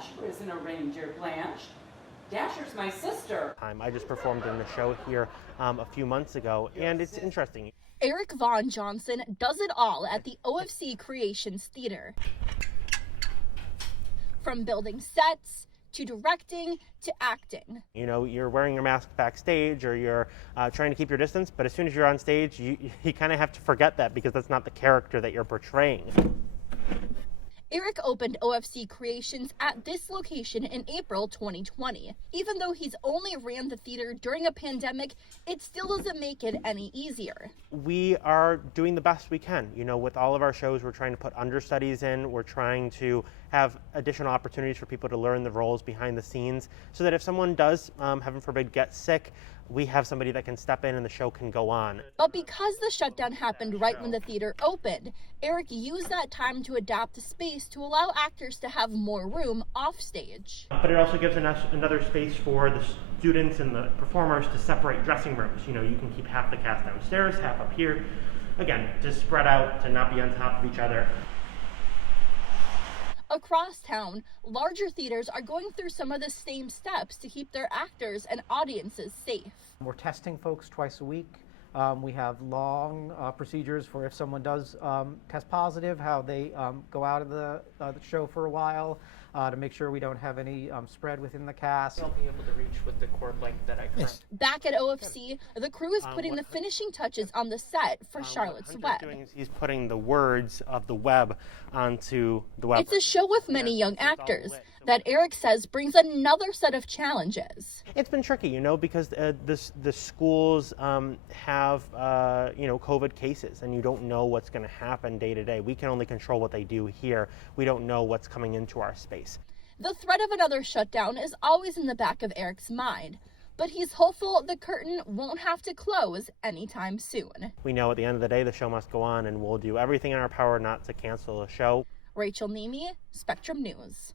Dasher isn't a reindeer, Blanche. Dasher's my sister. I just performed in the show here a few months ago, and it's interesting. Eric Vaughn Johnson does it all at the OFC Creations Theater. From building sets, to directing, to acting. You know, you're wearing your mask backstage or you're trying to keep your distance, but as soon as you're on stage, you kind of have to forget that because that's not the character that you're portraying. Eric opened OFC Creations at this location in April 2020. Even though he's only ran the theater during a pandemic, it still doesn't make it any easier. We are doing the best we can. You know, with all of our shows, we're trying to put understudies in. We're trying to have additional opportunities for people to learn the roles behind the scenes so that if someone does, heaven forbid, get sick, we have somebody that can step in and the show can go on. But because the shutdown happened right when the theater opened, Eric used that time to adapt the space to allow actors to have more room off stage. But it also gives another space for the students and the performers to separate dressing rooms. You know, you can keep half the cast downstairs, half up here. Again, to spread out, to not be on top of each other. Across town, larger theaters are going through some of the same steps to keep their actors and audiences safe. We're testing folks twice a week. We have long procedures for if someone does test positive, how they go out of the show for a while to make sure we don't have any spread within the cast. I'll be able to reach with the cord length that I currently. Back at OFC, the crew is putting the finishing touches on the set for Charlotte's Web. He's putting the words of the web onto the web. It's a show with many young actors that Eric says brings another set of challenges. It's been tricky, you know, because the schools have, you know, COVID cases, and you don't know what's going to happen day to day. We can only control what they do here. We don't know what's coming into our space. The threat of another shutdown is always in the back of Eric's mind, but he's hopeful the curtain won't have to close anytime soon. We know at the end of the day the show must go on, and we'll do everything in our power not to cancel a show. Rachel Nemi, Spectrum News.